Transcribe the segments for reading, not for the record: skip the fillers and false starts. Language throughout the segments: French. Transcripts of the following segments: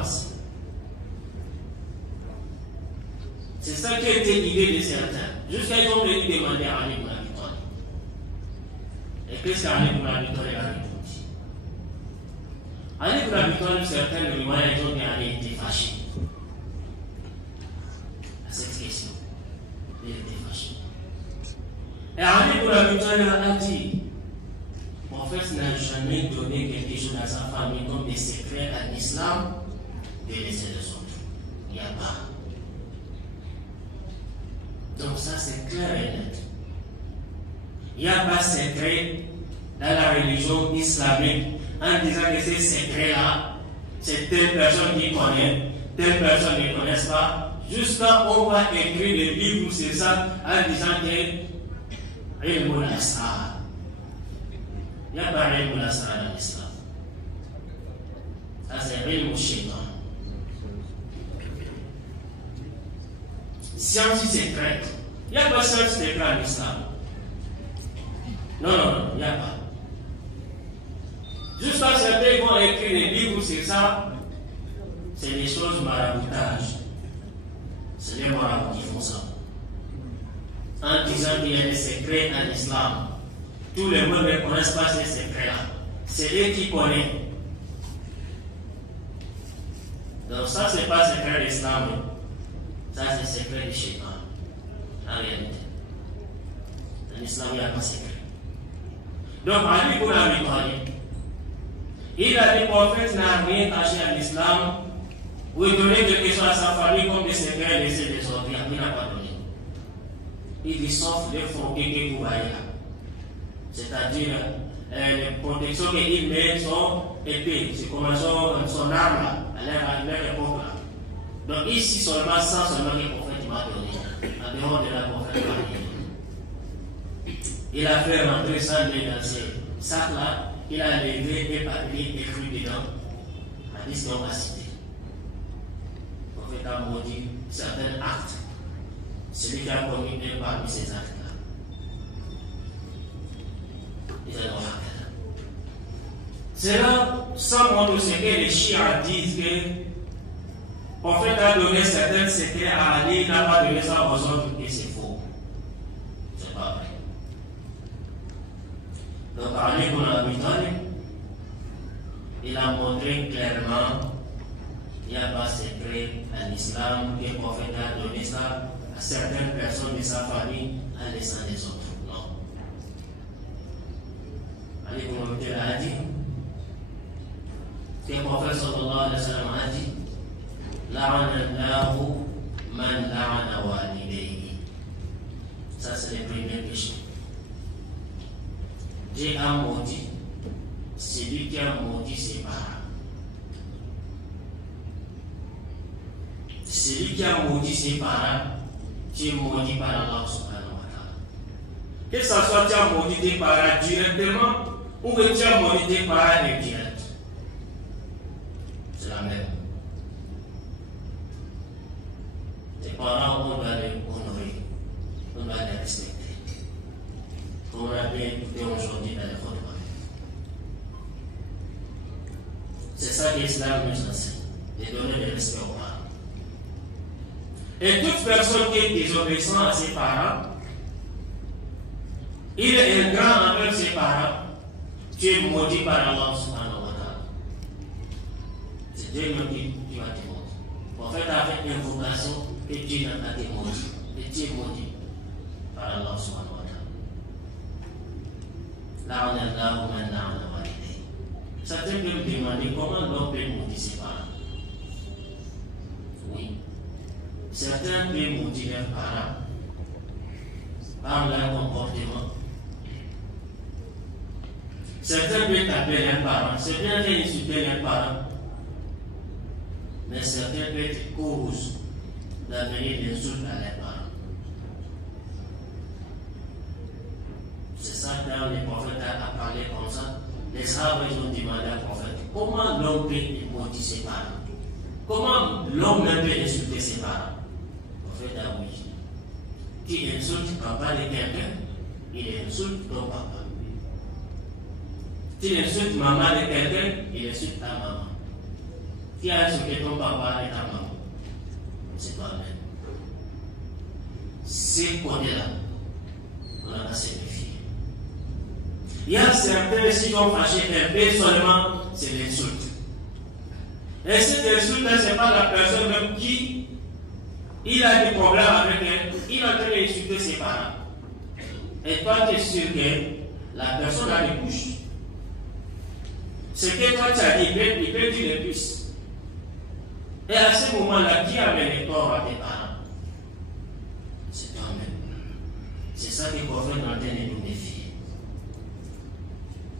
passe. C'est ça qui était l'idée de certains. Jusqu'à ce qu'ils ont venu demander à Ali ibn Abi Talib. Et qu'est-ce qu'Ali ibn Abi Talib a répondu? Ali ibn Abi Talib, certains de l'Imam, ils ont dit Ali était fâché à cette question. Il était fâché. Et Ali ibn Abi Talib a dit, le prophète n'a jamais donné quelque chose à sa famille comme des secrets à l'islam de laisser les autres. Il n'y a pas. Donc ça c'est clair et net. Il n'y a pas de secret dans la religion islamique en disant que ces secrets-là, c'est telle personne qui connaît, telle personne ne connaît pas, jusqu'à on va écrire des livres sur ça en disant que ilmul asrar. Il n'y a pas ilmul asrar dans l'islam. Ça c'est ilmul shaitan. Science secrète. Il n'y a pas de science secrète en islam. Non, il n'y a pas. Jusqu'à certains vont écrire des livres sur ça, c'est des choses maraboutage. C'est les marabouts qui font ça. En disant qu'il y a des secrets en islam. Tout le monde ne connaît pas ces secrets-là. C'est eux qui connaissent. Donc ça, ce n'est pas secret de l'islam. Ça, c'est secret du shaitan. En réalité. Dans l'islam, il n'y a pas de secret. Donc, Ali ibn Abi Talib, il a dit que le prophète n'a rien caché à l'islam ou donné quelque chose à sa famille comme des secrets laissés des autres. Il n'a pas donné. Il dit sauf les frontières que vous voyez là. C'est-à-dire les protections qu'il met sont épées. C'est comme son arme là, à leur époque là. Donc ici seulement, ça seulement que le prophète m'a donné. En dehors de la prophète m'a donné. Il a fait rentrer ça dans ces sacs là. Il a levé des papiers écrits dedans. Hadith qu'on va citer. Le prophète a maudit certains actes. Celui qui a commis un parmi ces actes-là. Ils ont acte. Cela, sans montrer ce que les chiites disent que le prophète a donné certains secrets à Ali, il n'a pas donné ça aux autres et c'est faux. C'est pas vrai. Donc Ali ibn Abi Talib, il a montré clairement qu'il n'y a pas de secret en islam, que le prophète a donné ça à certaines personnes de sa famille en laissant les autres. Non. Ali ibn Abi Talib a dit que le prophète sallallahu alayhi wa sallam a dit La'anallahu man la'ana walidayhi. Ça c'est le premier péché. Dieu a maudit celui qui a maudit ses parents. Celui qui a maudit ses parents, tu es maudit par Allah subhanahu wa ta'ala. Que ce soit tu as maudit tes parents directement ou que tu as maudit tes parents indirect. C'est la même. Tes parents, on doit les honorer, on doit les respecter. Comme on a bien écouté aujourd'hui dans les khutbah. C'est ça que l'islam nous enseigne, de donner le respect aux parents. Et toute personne qui est désobéissante à ses parents, il est ingrat envers ses parents, tu es maudit par Allah subhanahu wa ta'ala. C'est Dieu qui va te maudire. Le prophète a fait une invocation que Dieu n'a pas été maudit. Et tu es maudit par Allah subhanahu wa ta'ala. La'anallahu man la'ana walidayhi. Certains peuvent me demander comment l'homme peut maudire ses parents. Oui. Certains peuvent maudire leurs parents par leur comportement. Certains peuvent taper leurs parents. C'est bien d'insulter leurs parents. Mais certains peuvent être cause d'avenir d'insultes à leurs parents. C'est ça que quand le prophète a parlé comme ça. Les sahabas ont demandé au prophète comment l'homme peut maudire ses parents. Comment l'homme peut insulter ses parents. Le prophète a dit qui insulte papa de quelqu'un, il insulte ton papa. Tu insultes maman de quelqu'un, il insulte ta maman. Qui a insulté ton papa et ta maman? C'est toi-même. Ces côtés-là, on a passé les filles. Il y a certains, si on fâché un peu seulement, c'est l'insulte. Et cette insulte-là, ce n'est pas la personne même qui il a des problèmes avec elle, il a en train d'insulter ses parents. Et toi, tu es sûr que la personne a des bouches. Ce que toi tu as dit, il peut dire les puces. Et à ce moment-là, qui avait les torts à tes parents? C'est toi-même. C'est ça qui confère dans l'antenne de nos défis.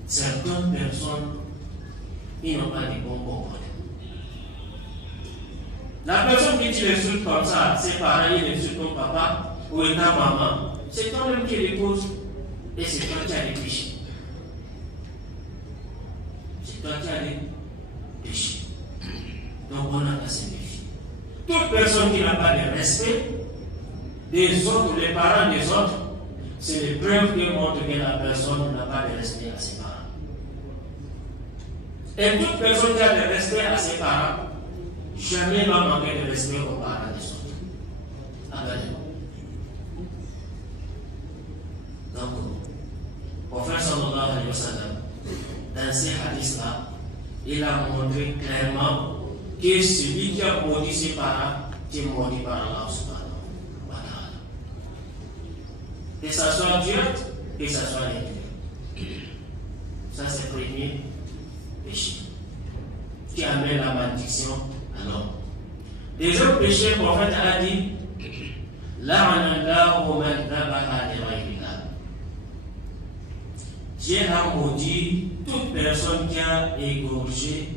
Certaines personnes, ils n'ont pas de bons comportements. La personne qui tu l'insulte comme ça, ses parents, ils insultent ton papa ou ta maman, c'est toi-même qui les cause et c'est toi qui as les péchés. C'est toi qui as les péchés. Donc on a passé les filles. Toute personne qui n'a pas de respect des autres, les parents des autres, c'est les preuves qui montrent que la personne n'a pas de respect à ses parents. Et toute personne qui a de respect à ses parents, jamais ne va manquer de respect aux parents des autres. Amen. Donc, prophète sallallahu alayhi wa sallam, dans ces hadiths-là, il a montré clairement que celui qui a maudit ses parents, est maudit par Allah subhanahu wa ta'ala. Que ça soit direct, que ça soit indirect. Ça, c'est le premier péché qui amène la malédiction à l'homme. Deuxième péché, le prophète a dit Dieu a maudit toute personne qui a égorgé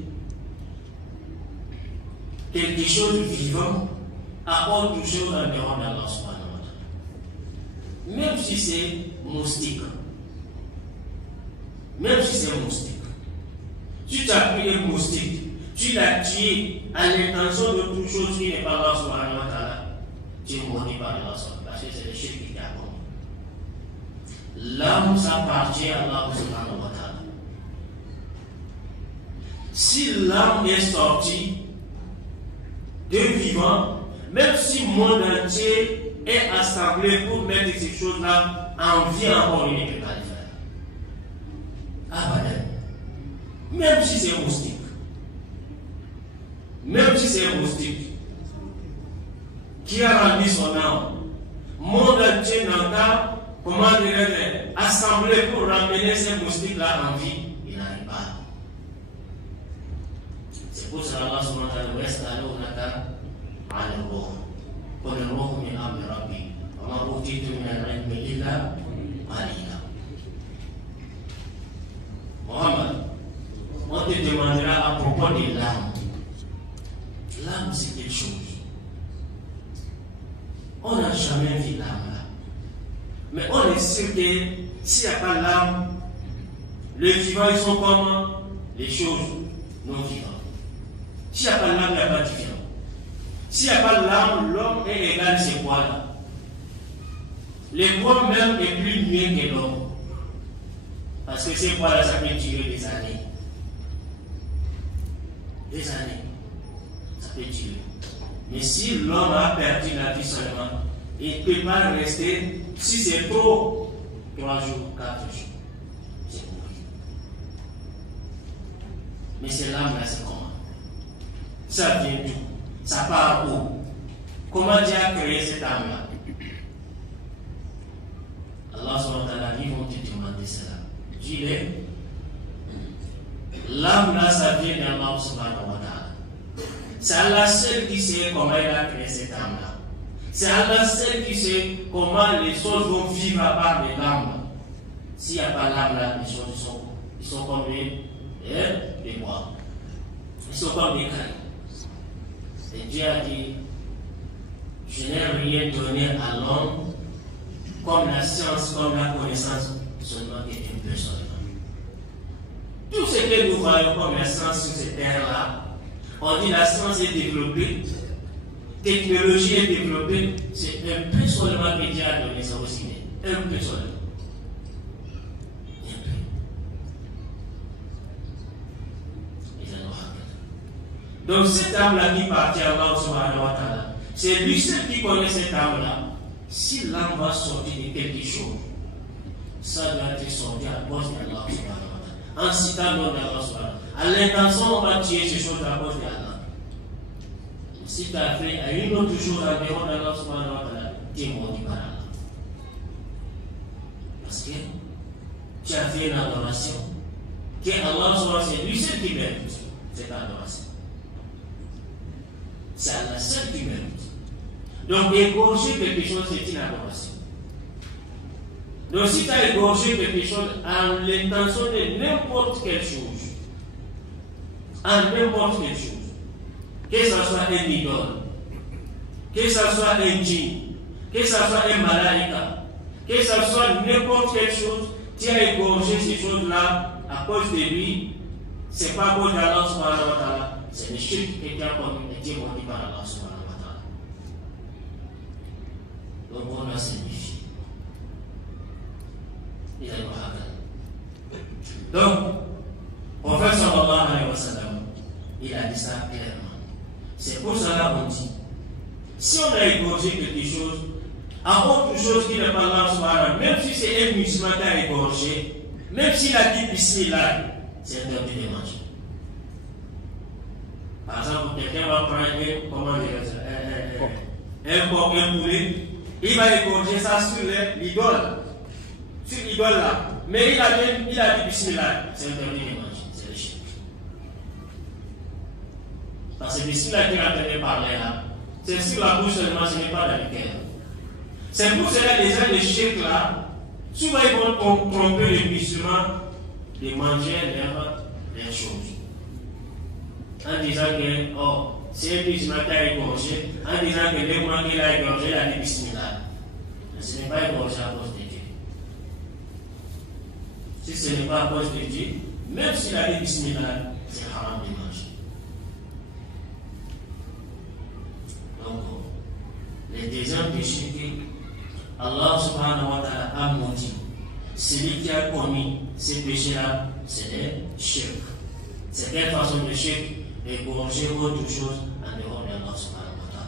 quelque chose de vivant à autre chose en dehors d'Allah subhanahu wa ta'ala. Même si c'est moustique. Même si c'est moustique. Tu t'as pris un moustique, tu l'as tué à l'intention de toute chose qui n'est pas Allah subhanahu wa ta'ala, tu es maudit par Allah subhanahu wa ta'ala, parce que c'est le shirk qui t'a commis. L'âme s'appartient à Allah subhanahu wa ta'ala. Si l'âme est sortie de vivant, même si le monde entier est assemblé pour mettre ces choses-là en vie encore, il ne peut pas le faire. Abadan. Même si c'est moustique. Même si c'est moustique. Qui a rendu son âme. Monde entier n'entend comment dirais-je assembler pour ramener ces moustiques-là en vie. Il n'arrive pas. C'est pour ça Allah subhanahu wa ta'ala yas'alunaka 'anil ruh. Qul ar-ruhu min amri rabbi. Wa ma utitu min al-'ilmi illa qalila. Muhammad, on te demandera à propos de l'âme. L'âme, c'est quelque chose. On n'a jamais vu l'âme là. Mais on est sûr que s'il n'y a pas l'âme, les vivants, ils sont comme les choses non vivantes. S'il n'y a pas l'âme, il n'y a pas de vivant. S'il n'y a pas l'âme, l'homme est égal à ces poids-là. Les poids même est plus mieux que l'homme. Parce que ces poids-là, ça peut durer des années. Des années. Ça peut durer. Mais si l'homme a perdu la vie seulement, il ne peut pas rester, si c'est trop, 3 jours, 4 jours. C'est mourir. Mais c'est l'âme là, c'est comment? Ça vient d'où? Ça part où? Comment Dieu a créé cette âme-là? Allah subhanahu wa ta'ala, ils vont te demander cela. Dis-le. L'âme là, ça vient d'Allah subhanahu wa ta'ala. C'est Allah seul qui sait comment il a créé cette âme-là. C'est Allah seul qui sait comment les choses vont vivre à part de l'âme. S'il n'y a pas l'âme là, les choses sont comme des bois. Ils sont comme des cailloux. Et Dieu a dit, je n'ai rien donné à l'homme comme la science, comme la connaissance, seulement un peu seulement. Tout ce que nous voyons comme la science sur cette terre-là, on dit la science est développée, technologie est développée, c'est un peu seulement que Dieu a donné ça aussi. Un peu seulement. Donc cette âme-là qui partit à Allah subhanahu wa ta'ala, c'est lui seul qui connaît cette âme-là. Si l'âme va sortir de quelque chose, ça doit être sorti à cause d'Allah subhanahu wa ta'ala. En citant le nom d'Allah subhanahu wa ta'ala. À l'intention, on va tuer ces choses à cause d'Allah. Si tu as fait à une autre chose en dehors d'Allah subhanahu wa ta'ala, tu es maudit par Allah. Parce que tu as fait une adoration que Allah subhanahu wa ta'ala, c'est lui seul qui mérite cette adoration. C'est Allah seul qui mérite. Donc égorger quelque chose, c'est une adoration. Donc si tu as égorgé quelque chose en l'intention de n'importe quelle chose, que ce soit un idole, que ce soit un djinn, que ce soit un malaïka, que ce soit n'importe quelle chose, tu as égorgé ces choses-là à cause de lui, c'est pas à cause d'Allah subhanahu wa ta'ala, c'est le shirk que tu as commis et tu es maudit par Allah subhanahu wa ta'ala. Donc on a signifié. Donc, le prophète sallallahu alayhi wa sallam, il a dit ça clairement. C'est pour cela qu'on dit, si on a égorgé quelque chose, à autre chose qui n'est pas Allah subhanahu, même si c'est un musulman qui a égorgé, même s'il a dit bismillah, c'est interdit de manger. Par exemple, quelqu'un va prendre un porc, un poulet, il va égorger ça sur l'idole. Sur l'idole là. Mais il a dit bismillah, c'est interdit de manger, c'est le shirk. Parce que bismillah qu'il a entendu parler là, c'est sur la bouche seulement, ce n'est pas dans le cœur. C'est pour cela les gens de shirk là, souvent ils vont tromper les musulmans de manger leurs choses. En disant que, oh, c'est un musulman qui a égorgé, en disant que le moment qu'il a égorgé, il a dit bismillah. Mais ce n'est pas égorgé à cause de Dieu. Si ce n'est pas à cause de Dieu, même s'il a dit bismillah, c'est haram de manger. Donc, les deuxièmes péchés que Allah subhanahu wa ta'ala a maudit, celui qui a commis ces péchés-là, c'est les shirk. C'est quelle façon de shirk égorger autre chose en dehors d'Allah subhanahu wa ta'ala.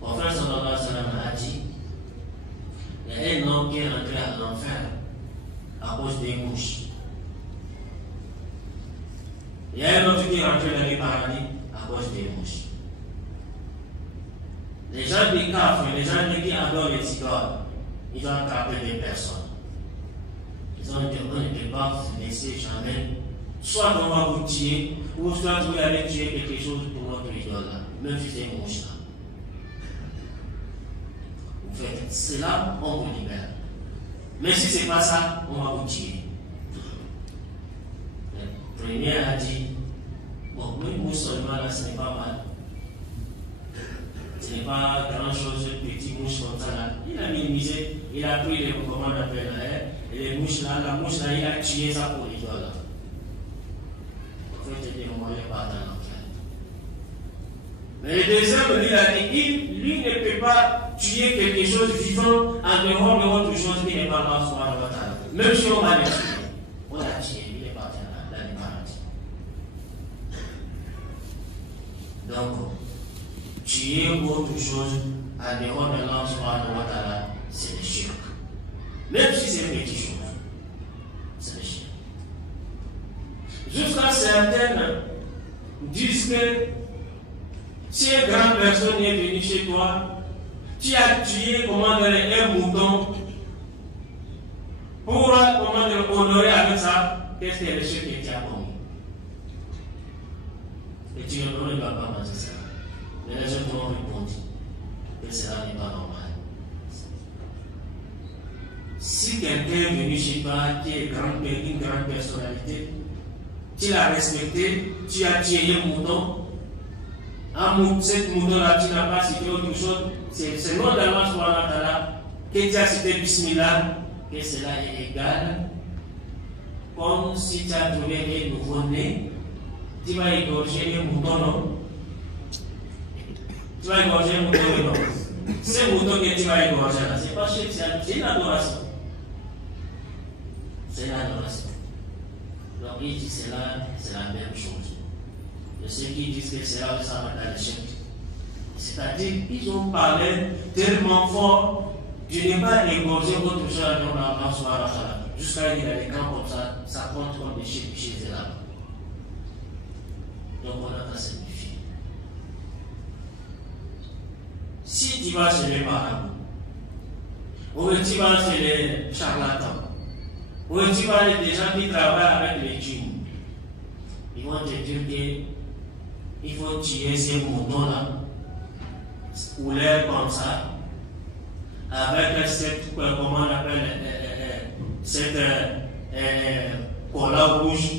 Le prophète sallallahu alayhi wa sallam a dit, il y a un homme qui est rentré à l'enfer à cause des mouches. Il y a un autre qui est rentré dans le paradis à cause des mouches. Les gens des kafres, les gens qui adorent les idoles, ils ont attrapé des personnes. Ils ont dit, on ne peut pas se laisser jamais. Soit on va vous tuer, ou soit vous allez tuer quelque chose pour notre idole, même si c'est une mouche là. Vous faites cela, on vous libère. Mais si ce n'est pas ça, on va vous tuer. Le premier a dit, bon, une mouche seulement là, ce n'est pas mal. Ce n'est pas grand chose, petit mouche comme ça là. Il a minimisé, il a pris les comment on appelle là, et les mouches là, la mouche là, il a tué ça pour l'idole là. En fait, il dit, on ne va pas dans l'enfer. Mais le deuxième, lui, a dit, lui ne peut pas tuer quelque chose vivant en dehors de autre chose qui n'est pas Allah subhanahu wa ta'ala. Même si on va le tuer, on l'a tué, il est parti dans le paradis. Donc, tuer autre chose en dehors de Allah subhanahu wa ta'ala, c'est le shirk. Même si c'est une petite chose, c'est le shirk. Jusqu'à certaines disent que si une grande personne est venue chez toi, tu as tué un mouton pour honorer avec ça, qu'est-ce que le shirk que tu as commis? Et tu ne dois pas manger ça. Mais les gens t'ont répondu que cela n'est pas normal. Si quelqu'un est venu chez toi qui est une grande personnalité, tu l'as respecté, tu as tué un mouton, cette mouton-là, tu n'as pas cité autre chose, c'est le nom d'Allah subhanahu wa ta'ala que tu as cité bismillah, que cela est égal, comme si tu as trouvé un nouveau-né, tu vas égorger un mouton, non? Tu vas égorger un mouton, non? Ce mouton que tu vas égorger là, c'est pas shirk, c'est une adoration. C'est une adoration. Donc il dit cela, c'est la même chose. de ceux qui disent que c'est là où ça va dans l'échec. C'est-à-dire qu'ils ont parlé tellement fort, tu n'es pas égorgé votre chose à Allah subhanahu wa ta'ala. Jusqu'à il y a des camps comme ça compte comme des chiffres chez là. Donc on a qu'à simplifier. Si tu vas chez les marabouts, ou tu vas chez les charlatans, ou tu vas chez des gens qui travaillent avec les djinns, ils vont te dire qu'il faut tuer ces moutons-là, ou l'air comme ça, avec cette, comment on appelle, cette cola rouge,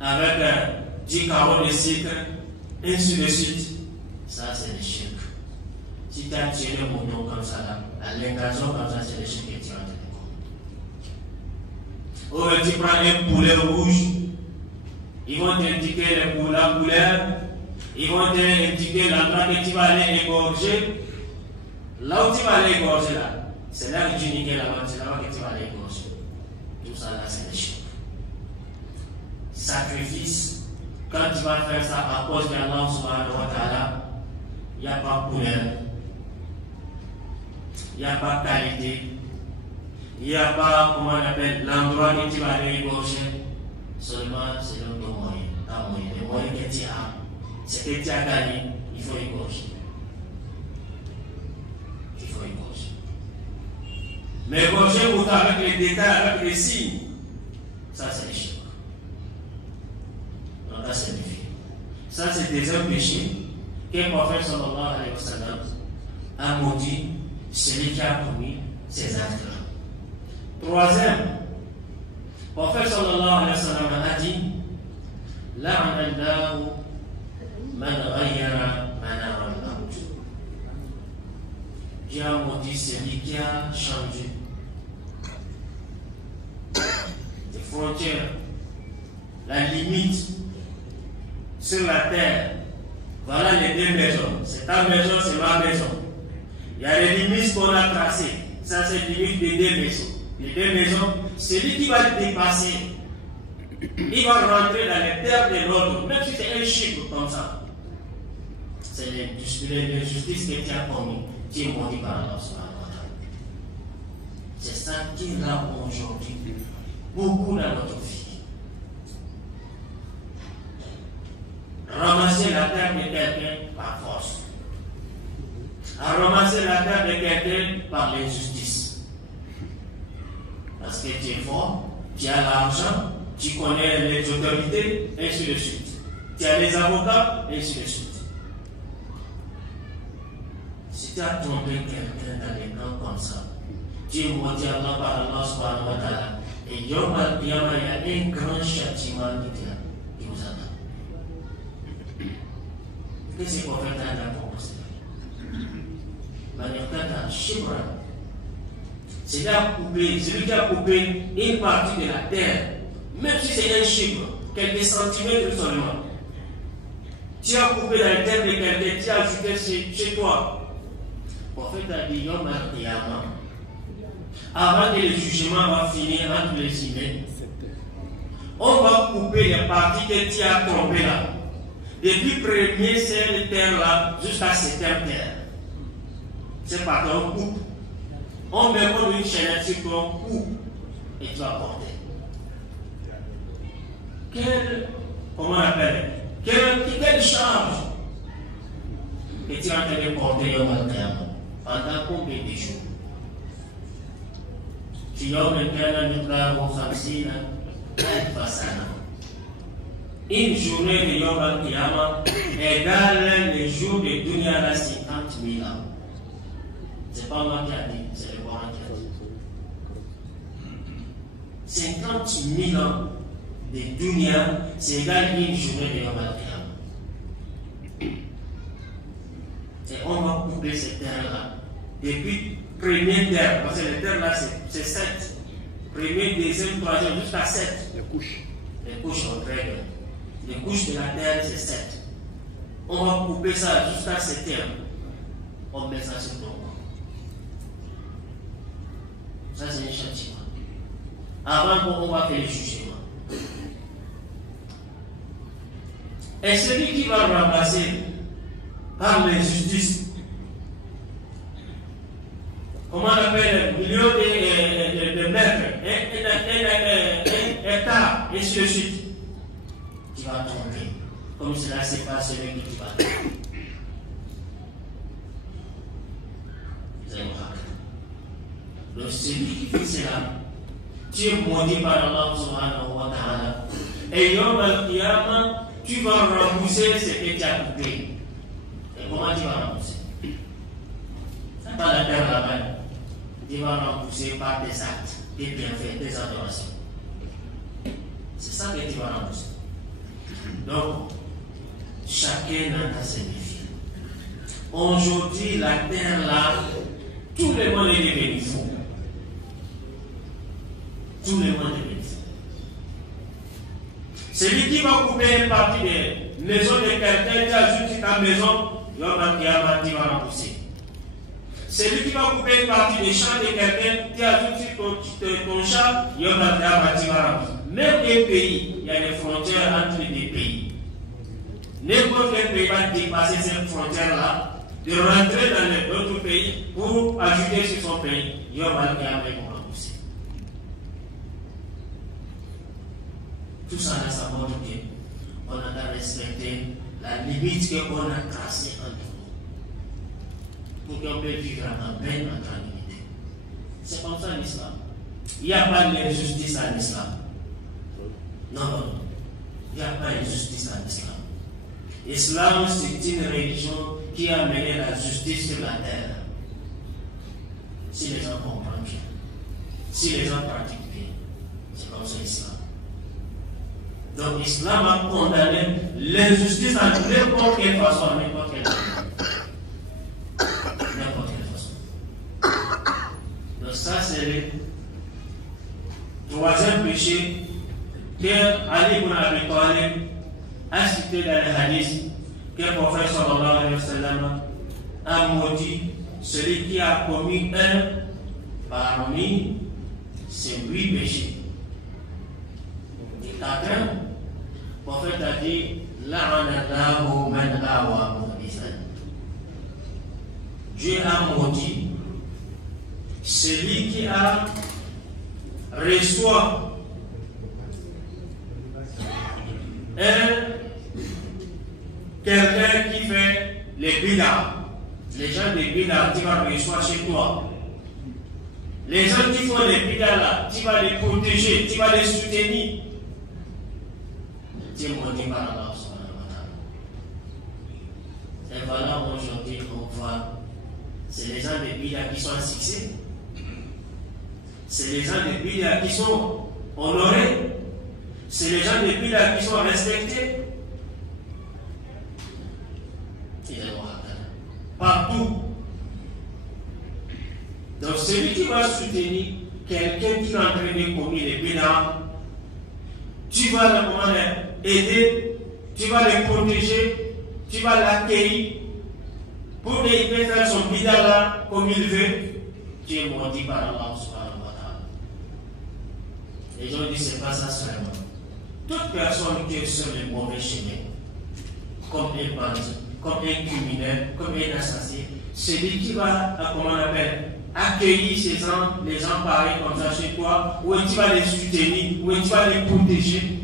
avec 10 carreaux de sucre, ainsi de suite. Ça, c'est le chèque. Si tu as tiré le mouton comme ça, là, à l'intention comme ça, c'est le chèque que tu as donné. Ou tu prends un poulet rouge, ils vont t'indiquer la couleur, ils vont t'indiquer l'endroit que tu vas aller égorger. Là où tu vas aller égorger, là, c'est là que tu niques là-bas, c'est là-bas que tu vas aller égorger. Tout ça, là, c'est le chèque. Sacrifice. Quand tu vas faire ça à cause d'Allah subhanahu wa ta'ala, il n'y a pas couleur, il n'y a pas qualité, il n'y a pas, comment on appelle, l'endroit que tu vas aller égorger. Seulement, c'est le moyen. Le moyen que tu as, c'est que tu as gagné, il faut égorger. Il faut égorger. Mais égorger pourtant avec les détails, avec les signes, ça c'est les chiffres. Donc là, c'est le fait. Ça, c'est des hommes péchés que le prophète sallallahu alayhi wa sallam a maudit celui qui a commis ces actes-là. Troisième, le prophète sallallahu alayhi wa sallam a dit La'an Allahu man ghayyara manara al-ard. Dieu a maudit celui qui a changé des frontières, la limite sur la terre. Voilà les deux maisons. C'est ta maison, c'est ma maison. Il y a les limites qu'on a tracées. Ça, c'est les limites des deux maisons. Les deux maisons, celui qui va dépasser, il va rentrer dans les terres de l'autre, même si c'est un chiffre comme ça. C'est l'injustice que tu as commis, qui est maudit par Allah. C'est ça qui rend aujourd'hui beaucoup dans notre vie. Ramasser la terre de quelqu'un par force. À ramasser la terre de quelqu'un par l'injustice. Parce que tu es fort, tu as l'argent, tu connais les autorités, et ainsi de suite. Tu as les avocats, et ainsi de suite. Si tu as trompé quelqu'un dans les camps comme ça, tu es maudit Allah par Allah subhanahu wa ta'ala. Et Yom al-Qiyamah, il y a un grand châtiment qui vous attend. Qu'est-ce que le prophète a proposé? Celui qui a coupé une partie de la terre, même si c'est un chiffre, quelques centimètres seulement. Tu as coupé la terre de quelqu'un, tu as ajouté chez toi. Le prophète a dit Yom al-Qiyamah, avant que le jugement va finir entre les humains, on va couper les parties que tu as trompées là. Depuis le premier ciel de terre là jusqu'à cette terre. C'est par ton coupe. On met comme une chaînette sur ton cou et tu vas porter. Comment on appelle? Quelle charge que tu es en train de porter pendant combien de jours? Si Yom al-Qiyamah nous Khamsina, une journée de Yom al-Qiyamah égale les jours de Dunya à 50 000 ans. C'est pas moi qui a dit, c'est le Coran qui a dit. 50 000 ans de Dunya, c'est égal à une journée de Yom al-Qiyamah. Et on va couper cette terre-là. Depuis première terre, parce que les terres là c'est 7. Premier, deuxième, troisième, jusqu'à 7. Les couches sont très grandes. Les couches de la terre, c'est 7. On va couper ça jusqu'à 7 terre. On met ça sur ton corps. Ça, c'est un châtiment. Avant qu'on va faire le jugement. Et celui qui va remplacer par l'injustice, comment on appelle, milieu de mètres, un hectare, et ainsi de suite, tu vas tomber. Comme cela s'est passé avec qui va tomber. Donc celui qui fait cela, tu es maudit par Allah subhanahu wa ta'ala. Et Yom al-Qiyamah, tu vas rembourser ce que tu as coupé. Et comment tu vas rembourser? Ce n'est pas la terre là-bas. Tu vas rembourser par tes actes, tes bienfaits, tes adorations. C'est ça que tu vas rembourser. Donc, chacun a ses défis. Aujourd'hui, la terre là, tout le monde est devenu fou. Tout le monde est devenu fou. Celui qui va couper une partie des maisons de quelqu'un, tu ajoutes ta maison, tu vas rembourser. Celui qui va couper une partie des champs de quelqu'un, tu ajoutes ton champ, tu vas rembourser. Même un pays, il y a des frontières entre les pays. N'importe quel pays va dépasser cette frontière-là, de rentrer dans d'autres pays pour ajouter sur son pays, il va rembourser. Tout ça, ça montre qu'on a respecté la limite qu'on a tracée entre nous. Pour qu'on puisse vivre en paix, en tranquillité. C'est comme ça l'islam. Il n'y a pas d'injustice en islam. Non, non, non. Il n'y a pas d'injustice en islam. L'islam, c'est une religion qui a mené la justice sur la terre. Si les gens comprennent bien, si les gens pratiquent bien, c'est comme ça l'islam. Donc l'islam a condamné l'injustice en n'importe quelle façon, n'importe quelle façon. N'importe quelle façon. Donc ça c'est le troisième péché que Ali ibn Abi Talib a cité dans le hadith que le prophète sallallahu alayhi wa sallam a maudit celui qui a commis un parmi ces 8 péchés. Et quelqu'un, le prophète a dit La'anallahu man awa muhdisan. Dieu a maudit celui qui a reçu quelqu'un qui fait les bidas. Les gens des bidas, tu vas recevoir chez toi. Les gens qui font les bidas là, tu vas les protéger, tu vas les soutenir. Tu es maudit par Allah subhanahu wa ta'ala. Et voilà, aujourd'hui, on voit, c'est les gens des bidas qui sont succès. C'est les gens des bidas qui sont honorés. C'est les gens des bidas qui sont respectés. Partout. Donc celui qui va soutenir quelqu'un qui est en train de commettre les bidas, tu vas l'aider, tu vas le protéger, tu vas l'accueillir pour qu'il puisse faire son bidas là comme il veut. Tu es maudit par Allah subhanahu wa ta'ala. Les gens disent c'est pas ça seulement. Toute personne qui est sur le mauvais chemin, comme un bandit, comme un criminel, comme un assassin, celui qui va, comment on appelle, accueillir ces gens, les gens pareils comme ça chez toi, ou tu vas les soutenir, ou tu vas les protéger,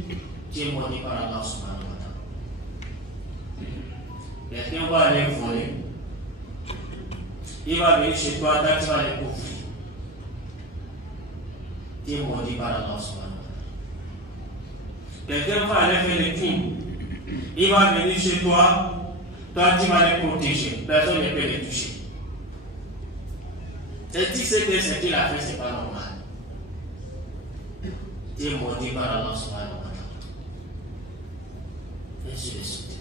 tu es maudit par Allah subhanahu wa ta'ala. Quelqu'un va aller voler, il va venir chez toi, là tu vas les couvrir. Tu es maudit par Allah subhanahu wa ta'ala. Quelqu'un va aller faire le crime, il va venir chez toi, toi tu vas les protéger, personne ne peut les toucher. Et tu sais que ce qu'il a fait, ce n'est pas normal. Tu es maudit par Allah subhanahu wa ta'ala. Et ainsi de suite.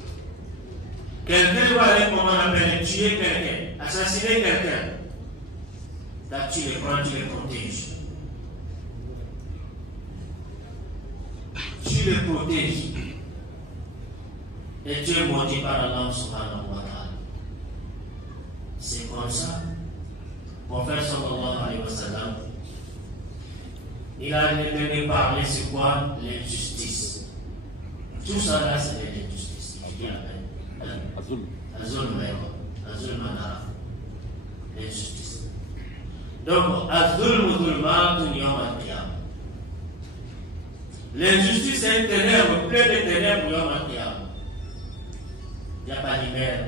Quelqu'un va aller, comment on appelle, tuer quelqu'un, assassiner quelqu'un. Là tu les prends, tu les protèges. Tu les protèges. Et tu es maudit par Allah subhanahu wa ta'ala. C'est comme ça. Le prophète sallallahu alayhi wa sallam, il a donné parler sur quoi? L'injustice. Tout ça là, c'est l'injustice. qui appelle Azul Manara, l'injustice. Donc, Azul Musulman Yom Al-Qiyam. L'injustice est un ténèbre, plein de ténèbres Yom Al-Qiyam. Il n'y a pas de lumière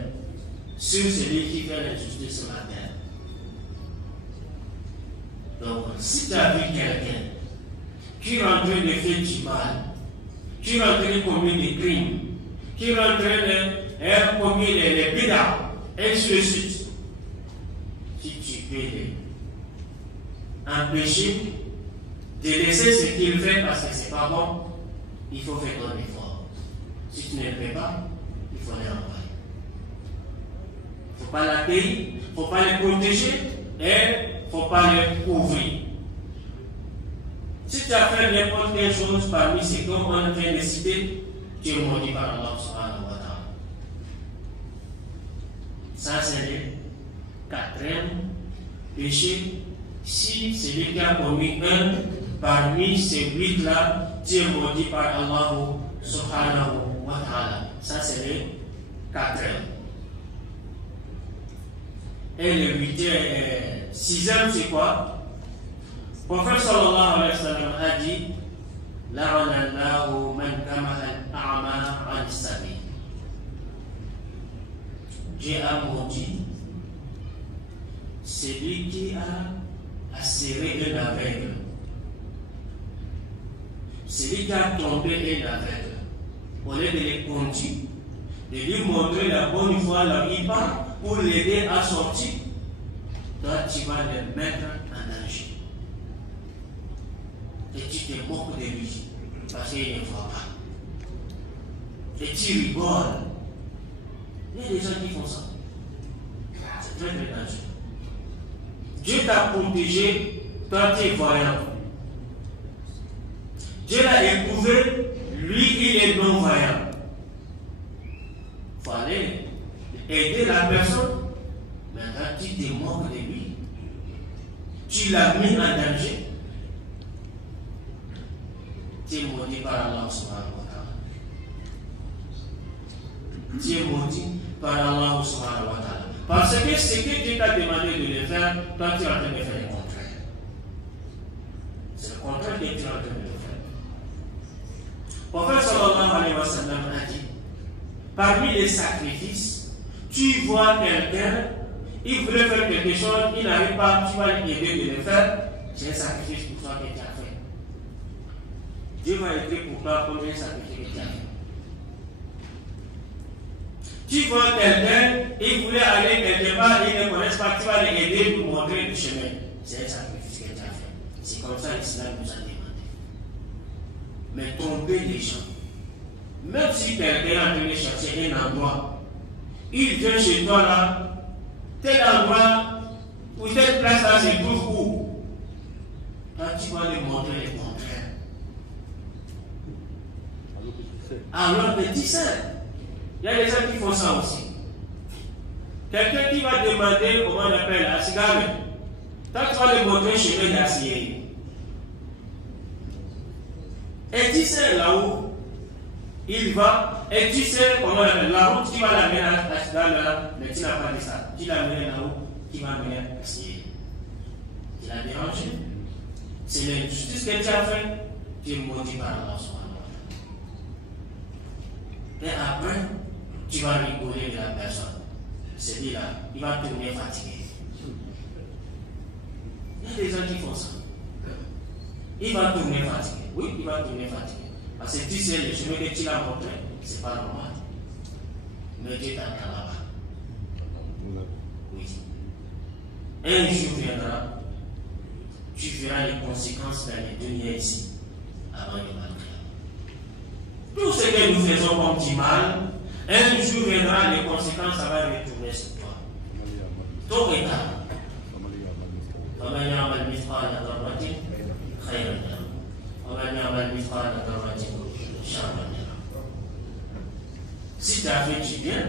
sur celui qui fait l'injustice sur la terre. Donc, si tu as vu quelqu'un qui est en train de faire du mal, qui est en train de commettre des crimes, qui est en train de commettre les bidas, et ainsi de suite, si tu peux empêcher de laisser ce qu'il fait parce que c'est pas bon, il faut faire ton effort. Si tu ne le fais pas, il faut les envoyer. Il ne faut pas l'accueillir, il ne faut pas les protéger et il ne faut pas les couvrir. Si tu as fait n'importe quelle chose parmi ces dont on vient de citer, tu es maudit par Allah subhanahu wa ta'ala. Ça, c'est le quatrième péché. Si celui qui a commis un parmi ces 8-là, tu es maudit par Allah subhanahu wa ta'ala. Ça, c'est le quatrième. Et le huitième, sixième, c'est quoi? Le prophète sallallahu alayhi wa sallam a dit La'anallahu man kamaha al-a'ma an-sabil. Dieu a maudit celui qui a assuré un aveugle, celui qui a trompé un aveugle, au lieu de les conduire, de lui montrer la bonne voie, la iba, pour l'aider à sortir. Toi, tu vas le mettre en danger. Et tu te moques de lui parce qu'il ne voit pas. Et tu rigoles. Il y a des gens qui font ça. C'est très très dangereux. Dieu t'a protégé, toi tu es voyant. Dieu l'a éprouvé, lui il est non-voyant. Il faut aller aider la personne. Maintenant tu te moques de lui. Tu l'as mis en danger. Tu es maudit par Allah subhanahu wa ta'ala. Tu es maudit par Allah subhanahu wa ta'ala. Parce que ce que Dieu t'a demandé de le faire, toi tu es en train de faire le contraire. C'est le contraire que tu es en train de le faire. Le prophète sallallahu alayhi wa sallam a dit, parmi les sacrifices, tu vois quelqu'un, il voulait faire quelque chose, il n'arrive pas, tu vas l'aider de le faire, c'est un sacrifice pour toi que tu as fait. Dieu va écrire pour toi combien de sacrifices que tu as fait. Tu vois quelqu'un, il voulait aller quelque part, il ne connaît pas, tu vas l'aider pour montrer le chemin. C'est un sacrifice que tu as fait. C'est comme ça que l'islam nous a demandé. Mais tromper les gens, même si quelqu'un est en train de chercher un endroit, il vient chez toi là, tel endroit où cette place là se trouve où? Toi tu vas lui montrer le contraire. Alors que tu sais. Il y a des gens qui font ça aussi. Quelqu'un qui va demander, comment on appelle, à cigare. Toi, tu vas lui montrer le chemin d'acier. Et tu sais là où il va, et tu sais comment on appelle, la route qui va l'amener à cigare là, mais tu n'as pas dit ça. Tu l'as amené là où, qui va amener à acier. Tu l'as dérangé. C'est l'injustice que tu as fait, tu es maudit par Allah. Et après, tu vas rigoler de la personne. Celui-là, il va tourner fatigué. Il y a des gens qui font ça. Il va tourner fatigué. Oui, il va tourner fatigué. Parce que tu sais, le chemin que tu l'as montré, c'est pas normal. Mais Dieu t'attend là-bas. Oui. Un jour viendra, tu verras les conséquences dans les dunya ici, avant de mal. Tout ce que nous faisons comme du mal, un jour viendra, les conséquences, ça va retourner sur toi. Tôt et tard. Si tu as fait du bien,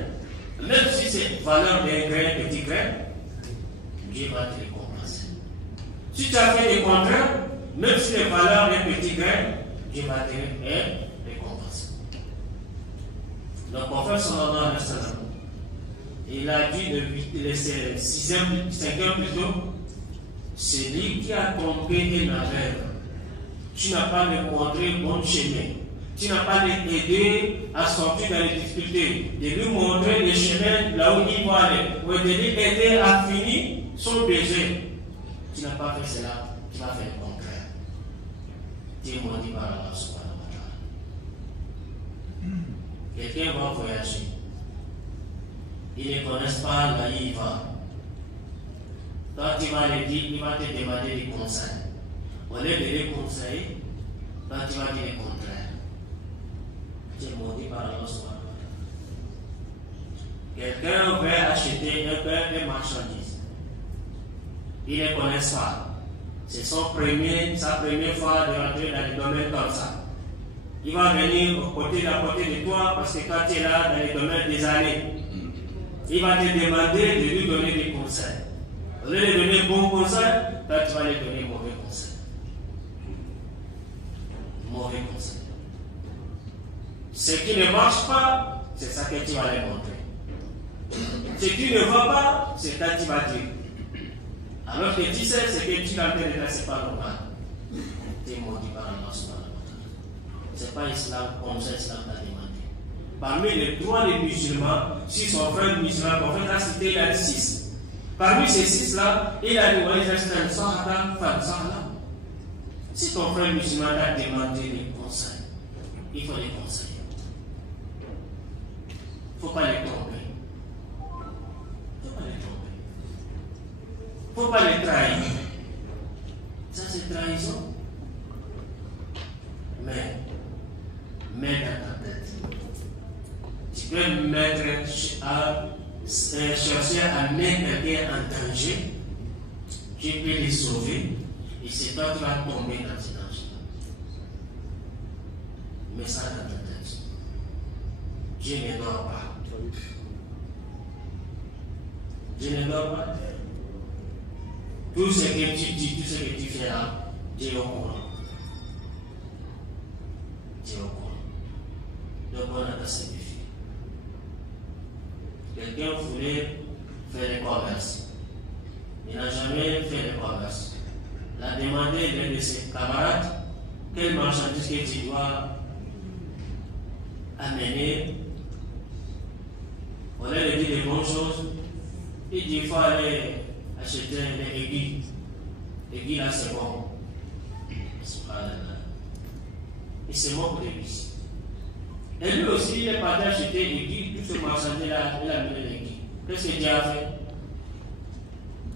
même si c'est valeur d'un grain, petit grain, Dieu va te récompenser. Si tu as fait le contraire, même si c'est valeur d'un petit grain, Dieu va te récompenser. Le prophète sallallahu alayhi wa sallam, il a dit le 5e plutôt, celui qui a trompé un aveugle, tu n'as pas le montré bon chemin, tu n'as pas l'aider à sortir dans les difficultés, de lui montrer le chemin là où il va aller, ou de lui aider à finir son besoin. Tu n'as pas fait cela, tu vas faire le contraire. Tu es maudit par Allah subhanahu wa ta'ala. Quelqu'un va voyager. Ils ne connaissent pas là où il va. Toi, tu vas le dire, il va te demander des conseils. Au lieu de les conseiller, toi, tu vas dire le contraire. Tu es maudit par Allah subhanahu wa ta'ala. Quelqu'un veut acheter un marchandise. Ils ne connaissent pas. C'est sa première fois de rentrer dans le domaine comme ça. Il va venir à côté de toi parce que quand tu es là dans le domaine des années, il va te demander de lui donner des conseils. Au lieu de donner bons conseils, toi tu vas lui donner mauvais conseils. Mauvais conseils. Ce qui ne marche pas, c'est ça que tu vas lui montrer. Ce qui ne va pas, c'est ça que tu vas dire. Alors que tu sais, ce que tu as fait de faire, ce n'est pas normal. Tu es maudit par Allah subhanahu wa ta'ala. Ce n'est pas l'islam comme ça, l'islam t'a demandé. Parmi les droits des musulmans, si son frère musulman, mon frère a cité, il a dit 6. Parmi ces 6-là, il a dit, si ton frère musulman t'a demandé des conseils, il faut les conseiller. Il ne faut pas les tromper. Il ne faut pas les trahir. Ça, c'est trahison. Mais, mets dans ta tête. Tu peux mettre à chercher à mettre quelqu'un en danger. Tu peux les sauver. Et c'est toi qui vas tomber dans ce danger. Mets ça dans ta tête. Dieu ne dort pas. Dieu ne dort pas. Tout ce que tu dis, tout ce que tu fais là, Dieu est au courant. Dieu est au courant. Donc on a ce défi. Quelqu'un voulait faire le commerce. Il n'a jamais fait le commerce. Il a demandé à l'un de ses camarades quelle marchandise que tu dois amener. On a dit des bonnes choses. Il dit qu'il faut aller acheter des aiguilles. Aiguilles là, c'est bon. Il se moque de lui. Et lui aussi, il est parti acheter des aiguilles. Tout ce marchandise là, il a mis des aiguilles. Qu'est-ce que Dieu a fait?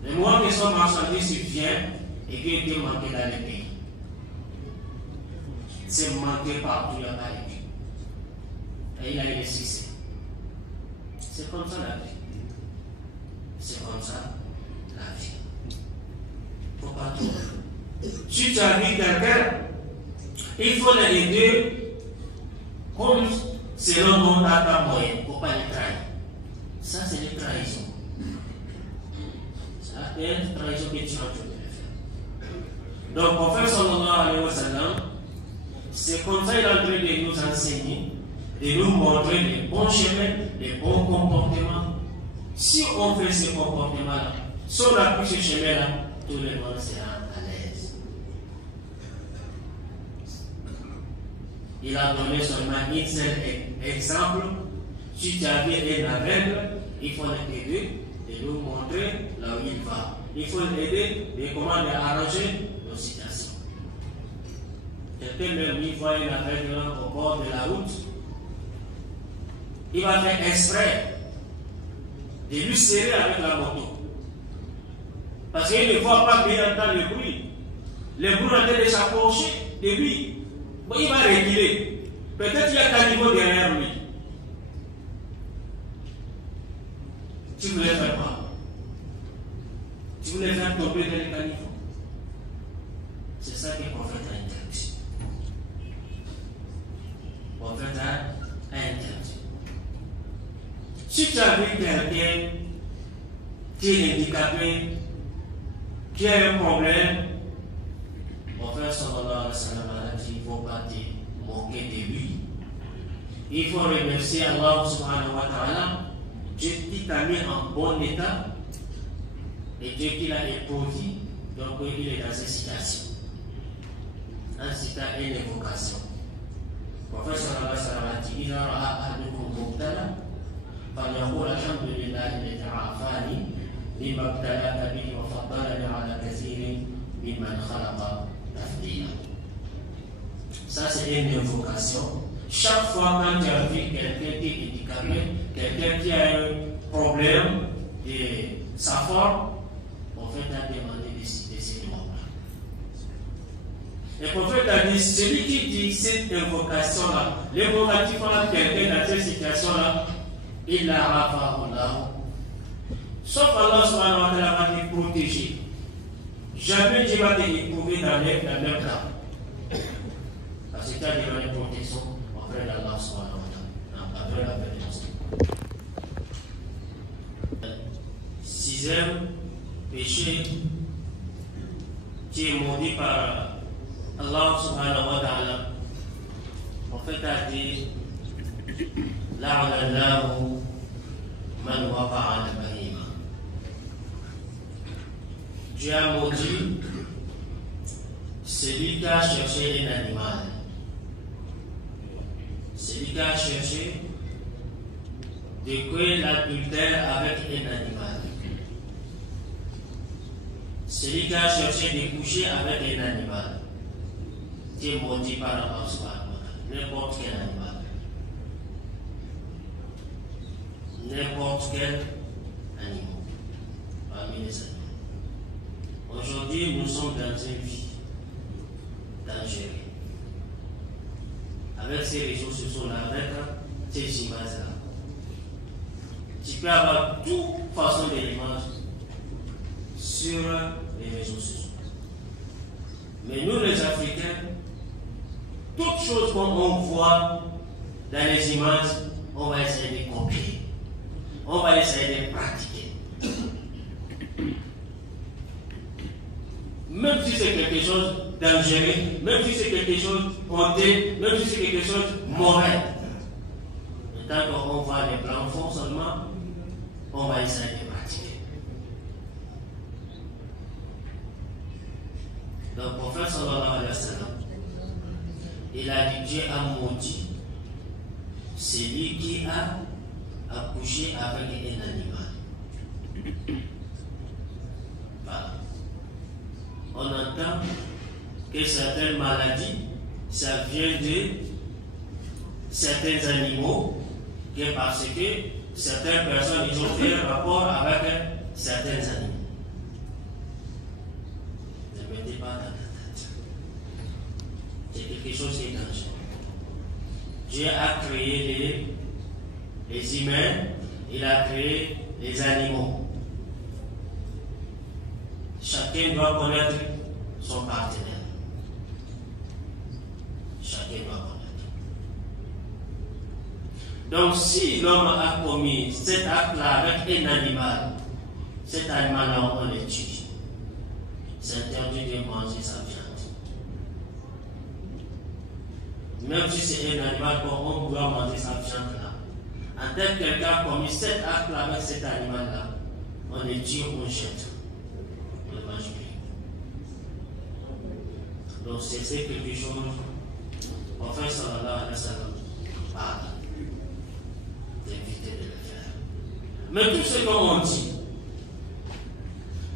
Le moment que son marchandise vient, aiguille était manqué dans les pays. C'est manqué partout, il n'y a pas d'aiguille. Et il a eu le succès. C'est comme ça la vie. C'est comme ça la vie. Il ne faut pas tout. Si tu as vu quelqu'un, il faut l'aider comme selon mon data moyen. Il ne faut pas les trahir. Ça, c'est les trahisons. Ça, c'est une trahison que tu es en train de faire. Donc, le prophète sallallahu alayhi wa sallam, c'est comme ça qu'il est en train de nous enseigner, de nous montrer les bons chemins, les bons comportements. Si on fait ce comportement-là, si on appuie ce chemin-là, tout le monde sera à l'aise. Il a donné seulement un seul exemple. Si tu avais un aveugle, il faut l'aider et nous montrer là où il va. Il faut l'aider et comment arranger nos situations. Quelqu'un même lui voit un aveugle au bord de la route, il va faire exprès de lui serrer avec la moto. Parce qu'il ne voit pas bien entendre le bruit. Le bruit est en train de s'approcher de lui. Bon, il va reculer. Peut-être qu'il y a un caniveau derrière lui. Tu voulais faire quoi? Tu voulais faire tomber dans le caniveau. C'est ça que le prophète a interdit. Le prophète a interdit. Si tu as vu quelqu'un qui est handicapé, qui a un problème, mon frère sallallahu alayhi wa sallam a dit, il ne faut pas te moquer de lui. il faut remercier Allah subhanahu wa ta'ala, Dieu qui t'a mis en bon état et Dieu qui l'a épousé, donc il est dans cette situation. Un cita et une évocation. Prophète sallallahu alayhi wa sallam a dit إذا رأى أحدكم مبتلى فليقول الحمد لله الذي عافاني لما ابتلاك به وفضلني على كثير ممن خلق تفضيلا. Ça c'est une évocation. Chaque fois quand tu as vu quelqu'un qui est handicapé, quelqu'un qui a un problème de sa forme, le prophète a demandé de citer mots. Le prophète a dit, celui qui dit cette invocation-là, l'évocatif à quelqu'un dans cette situation-là, il la rafa Allah. Sauf Allah subhanahu wa ta'ala va te protéger. Jamais Dieu va te éprouver dans le même cas. Parce que tu as demandé protection auprès d'Allah subhanahu wa ta'ala. Après la bénédiction. Sixième péché qui est maudit par Allah subhanahu wa ta'ala. En fait, a dit La'anallahu man waqa'a al-bahima. Dieu a maudit celui qui a cherché un animal. Celui qui a cherché de créer l'adultère avec un animal. Celui qui a cherché de coucher avec un animal. Qui est maudit par Allah subhanahu wa ta'ala. N'importe quel animal. N'importe quel animal. Parmi les animaux. Aujourd'hui, nous sommes dans une vie dangereuse. Avec ces réseaux sociaux-là, avec ces images-là. Tu peux avoir toute façon d'images sur les réseaux sociaux. Mais nous, les Africains, toutes choses qu'on voit dans les images, on va essayer de copier. On va essayer de pratiquer. Même si c'est quelque chose de dangereux, même si c'est quelque chose honteux, même si c'est quelque chose de mauvais. Mais tant qu'on voit les blancs fonds seulement, on va essayer de pratiquer. Donc, le prophète sallallahu alayhi wa sallam, il a dit Dieu a maudit celui qui a accouché avec un animal. Voilà. On entend que certaines maladies, ça vient de certains animaux, que parce que certaines personnes ils ont fait un rapport avec certains animaux. Ne mettez pas dans la tête. C'est quelque chose qui est dangereux. Dieu a créé les humains, il a créé les animaux. Chacun doit connaître son partenaire. Chacun doit connaître. Donc, si l'homme a commis cet acte-là avec un animal, cet animal-là, on le tue. C'est interdit de manger sa viande. Même si c'est un animal, on doit manger sa viande-là. En tant que quelqu'un a commis cet acte-là avec cet animal-là, on le tue, on le jette. Donc c'est quelque chose, le prophète sallallahu alayhi wa sallam parle d'éviter de le faire. Mais tout ce qu'on dit,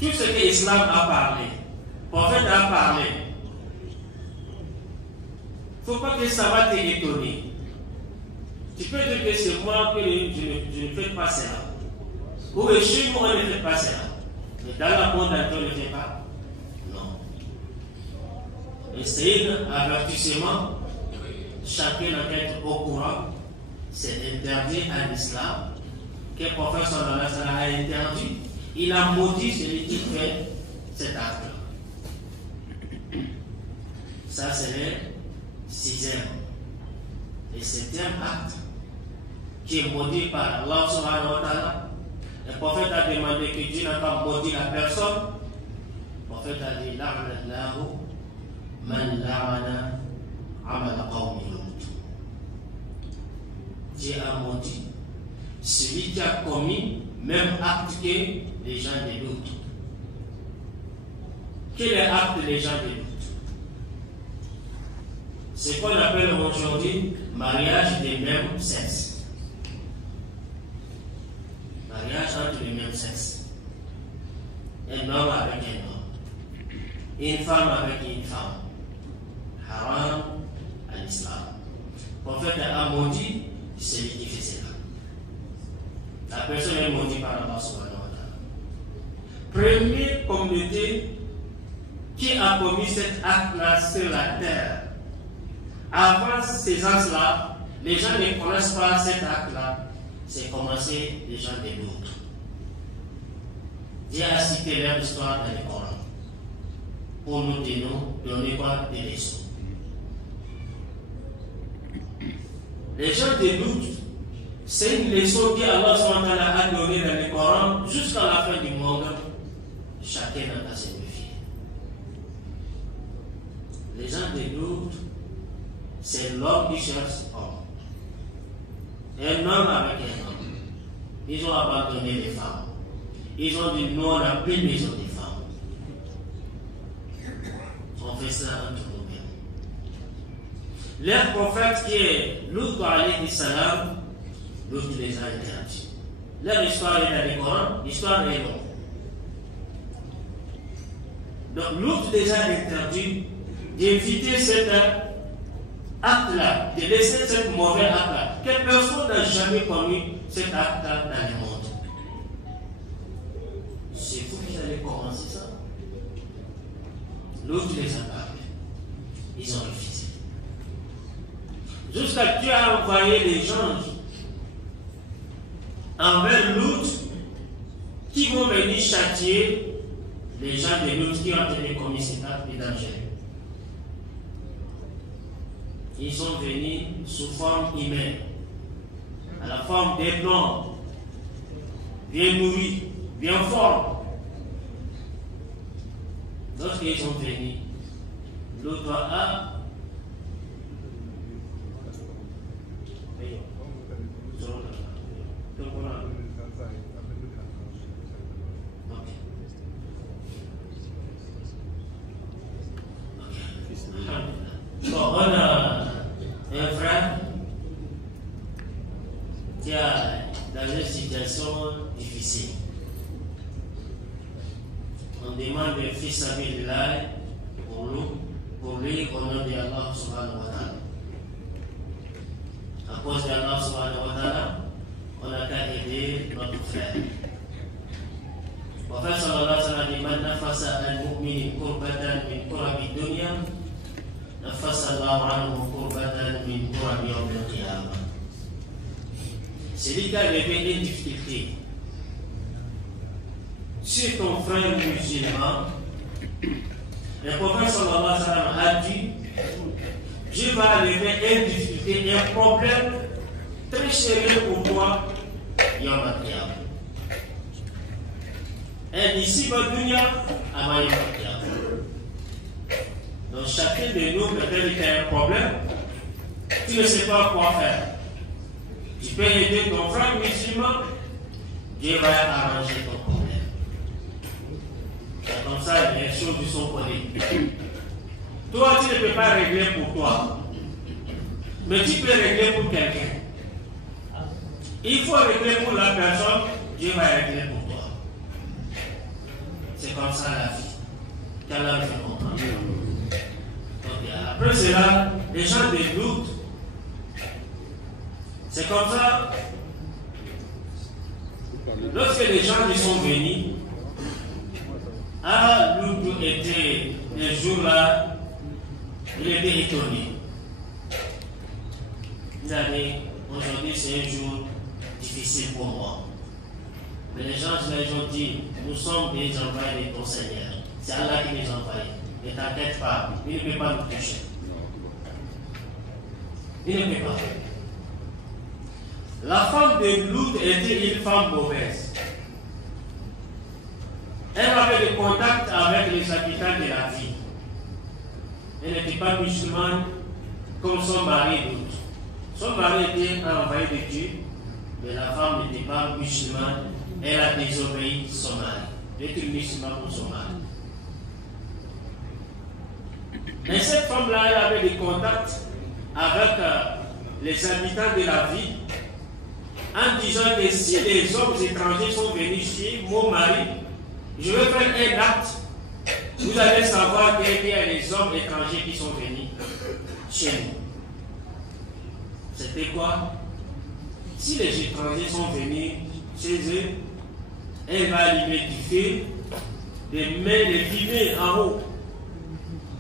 tout ce que l'islam a parlé, le prophète a parlé, il ne faut pas que ça va t'étonner. Tu peux dire que c'est moi que je ne fais pas cela. Ou que chez moi, on ne fait pas cela. Mais dans la monde, on ne le fait pas. Et c'est un avertissement, chacun doit être au courant, c'est interdit en islam, que le prophète sallallahu alayhi wa sallam a interdit, il a maudit celui qui fait cet acte. Ça c'est le sixième. Et septième acte, qui est maudit par Allah subhanahu wa ta'ala. Le prophète a demandé que Dieu n'a pas maudit la personne. Le prophète a dit, la'anallahu man la'ana amal qawmi Lut. Dieu a maudit celui qui a commis même acte que les gens de Lot. Quel est l'acte des gens de Lot? C'est ce qu'on appelle aujourd'hui mariage des mêmes sexes. Mariage entre les mêmes sexes. Un homme avec un homme. Une femme avec une femme. Haram à l'islam. Le prophète a maudit celui qui fait cela. La personne est maudite par Allah subhanahu wa ta'ala. Première communauté qui a commis cet acte-là sur la terre. Avant ces gens-là, les gens ne connaissent pas cet acte-là. C'est commencé les gens de l'autre. Dieu a cité leur histoire dans le Coran. Pour nous donner quoi? Des leçons. Les gens de Lot, c'est une leçon que Allah a donnée dans le Coran jusqu'à la fin du monde. Chacun n'a pas ses méfier. Les gens de Lot, c'est l'homme qui cherche homme. Un homme avec un homme. Ils ont abandonné les femmes. Ils ont dit non, on n'a plus besoin des femmes. On fait ça entre nous-mêmes. Leur prophète qui est Lut alayhi salam, Lut les a interdits. Leur histoire est dans le Coran, l'histoire est longue. Donc Lut les a interdits d'éviter cet acte-là, de laisser cet mauvais acte-là. Que personne n'a jamais commis cet acte-là dans le monde. C'est vous qui allez commencer ça. L'autre les a parlé. Ils ont refusé. Jusqu'à Dieu a envoyé les gens envers l'autre qui vont venir châtier les gens de l'autre qui ont été commis cet acte dangereux. Ils sont venus sous forme humaine, à la forme des blancs, bien nourris, bien forts. Lorsqu'ils sont venus, l'autre a on a un frère qui est dans une situation difficile. On demande le fils Abilillah pour lui au nom de Allah subhanahu wa ta'ala. À cause de Allah subhanahu wa ta'ala, on n'a qu'à aider notre frère. Le prophète sallallahu alayhi wa sallam dit man nafasa al-mu'min kurbatan min kurabi dunya nafasa Allah anhu kurbatan min kurabi yawm al-qiyamah. Celui qui a levé une difficulté sur ton frère musulman, le prophète sallallahu alayhi wa sallam a dit Dieu va lever une difficulté, un problème très sérieux pour toi, yawm al-qiyamah. Et ici, va dunya, avant yawm al-qiyamah. Donc chacun de nous, peut-être qu'il a un problème, tu ne sais pas quoi faire. Tu peux aider ton frère musulman, Dieu va arranger ton problème. C'est comme ça, les choses du sont connues. Toi, tu ne peux pas régler pour toi, mais tu peux régler pour quelqu'un. Il faut régler pour la personne, Dieu va régler pour toi. C'est comme ça la vie. Qu'Allah me fait comprendre. Donc, après cela, les gens des doutes. C'est comme ça. Lorsque les gens qui sont venus, Lut était les jours-là, il était étonné. Il a dit, aujourd'hui c'est un jour difficile pour moi. Mais les gens ont dit, nous sommes des envoyés de ton Seigneur. C'est Allah qui les envoie. Ne t'inquiète pas, il ne peut pas nous toucher. Il ne peut pas. La femme de Lut était une femme mauvaise. Elle avait des contacts avec les habitants de la ville. Elle n'était pas musulmane comme son mari Lut. Son mari était un envoyé de Dieu, mais la femme n'était pas musulmane. Elle a désobéi son mari. Elle était musulmane pour son mari. Mais cette femme-là, elle avait des contacts avec les habitants de la ville, en disant que si les hommes étrangers sont venus chez mon mari, je vais faire un acte. Vous allez savoir qu'il y a des hommes étrangers qui sont venus chez nous. C'était quoi? Si les étrangers sont venus chez eux, elle va allumer du feu, des fumées en haut.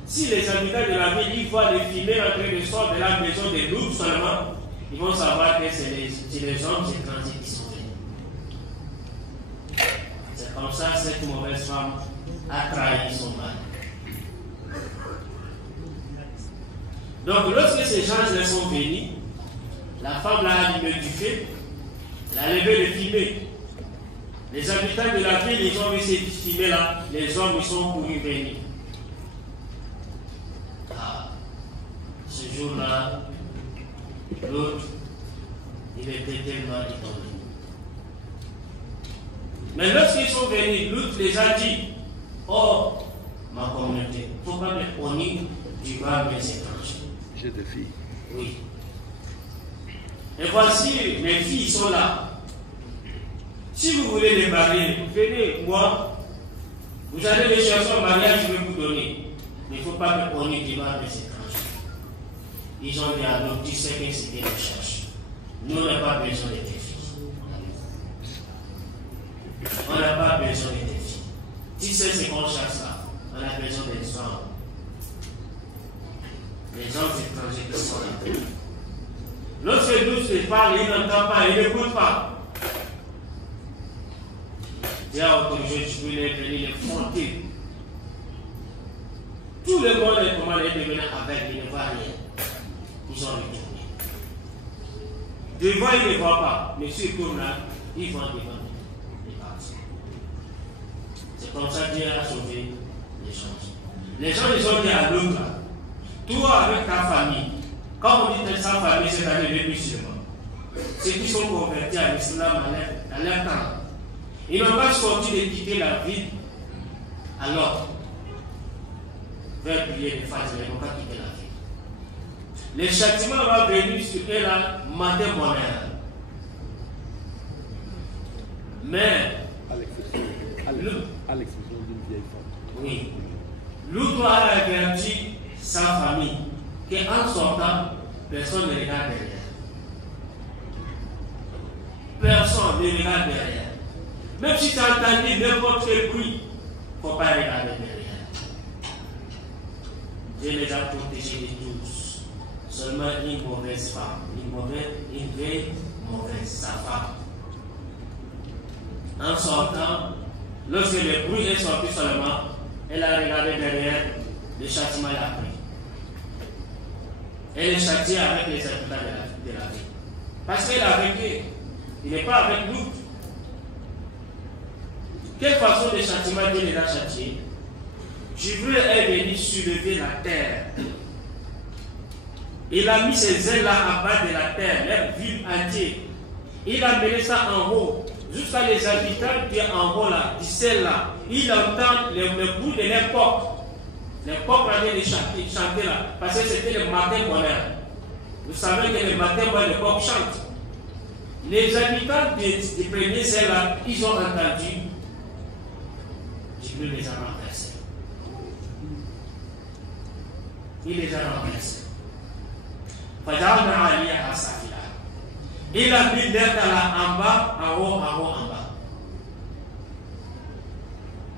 Si les habitants de la ville ils voient les fumées en train de sortir de la maison de loups seulement, ils vont savoir que c'est les hommes étrangers qui sont venus. C'est comme ça que cette mauvaise femme a trahi son mari. Donc lorsque ces gens sont venus, la femme l'a allumé du feu, l'a levé le fumée. Les habitants de la ville, ils ont vu ces fumées-là, les hommes ils sont courus venir. Ce jour-là, l'autre, il était tellement étonné. Mais lorsqu'ils sont venus, l'autre les a dit, oh, ma communauté, il ne faut pas me punir du mal mes étrangers. J'ai des filles. Oui. Et voici, mes filles sont là. Si vous voulez les marier, venez, moi, vous allez les chercher en mariage, je vais vous donner. Mais il ne faut pas me punir du mal mes étrangers. Ils ont dit à nous, tu sais que c'est des recherches. Nous, on n'a pas besoin de tes filles. On n'a pas besoin de tes filles. Tu sais ce qu'on cherche là. On a besoin des hommes. Les hommes étrangers qui sont là. Lorsque nous se parlent, ils n'entendent pas, ils n'écoutent pas. Dieu a autorisé, je voulais venir les fronter. Tout le monde est commandé de venir avec, il ne voit rien. Ils ont retourné. Devant, ils ne voient pas, mais sur le tournant, ils vont devant les parties. C'est comme ça que Dieu a sauvé les gens. Les gens, ils ont dit à l'autre, toi avec ta famille, quand on dit sa famille, c'est-à-dire les musulmans, ceux qui sont convertis à l'islam à leur temps, ils n'ont pas sorti de quitter la ville, alors, vers prier les phases, ils n'ont pas quitté la ville. Le châtiment va venir sur eux là, matin bonheur. Mais, Alex, d'une vieille femme. Oui. L'autre a averti sa famille qu'en sortant, personne ne regarde derrière. Personne ne regarde derrière. Même si tu as entendu n'importe quel bruit, il ne faut pas regarder derrière. Dieu les a protégés de tous. Seulement une mauvaise femme, une vieille mauvaise, sa femme. En sortant, lorsque le bruit est sorti seulement, elle a regardé derrière, le châtiment l'a pris. Elle est châtiée avec les habitants de la ville. Parce qu'elle a vécu, il n'est pas avec nous. Quelle façon de châtiment Dieu les a châtiés? Jibril est venu soulever la terre. Il a mis ses ailes là en bas de la terre, leur ville entière. Il a mené ça en haut, jusqu'à les habitants qui sont en haut là, du ciel là. Il entend le bruit de leur porte. Les portes allaient les chanter là, parce que c'était le matin bonheur. Vous savez que le matin bonheur, les portes chantent. Les habitants du premier ciel là, ils ont entendu. Dieu les a renversés. Il les a renversés. Il a mis d'être là en bas, en haut, en haut, en bas.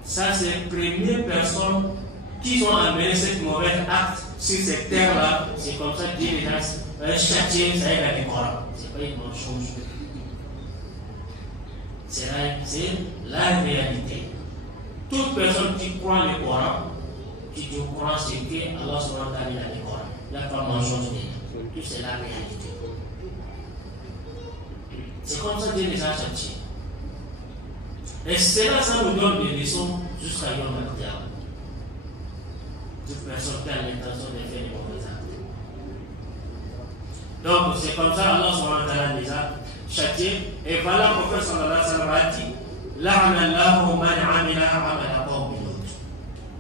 Ça, c'est la première personne qui ont amené cette mauvaise acte sur cette terre-là. C'est comme ça que Dieu les a châtiés, ça aide à l'école. C'est pas une bonne chose. C'est la réalité. Toute personne qui croit le Coran, qui dit au Coran, c'est que Allah subhanahu wa ta'ala a le Coran. Il n'y a pas grand chose dedans. Tout c'est la réalité. C'est comme ça que Dieu les a châtiés. Et cela, ça nous donne des leçons jusqu'à Yom Al-Qiyamah. Toute personne qui a l'intention de faire des mauvais actes. Donc c'est comme ça Allah subhanahu wa ta'ala les a châtiés. Et voilà pourquoi sallallahu alayhi wa sallam a dit La'anallahu man amila amala qawmi Lut.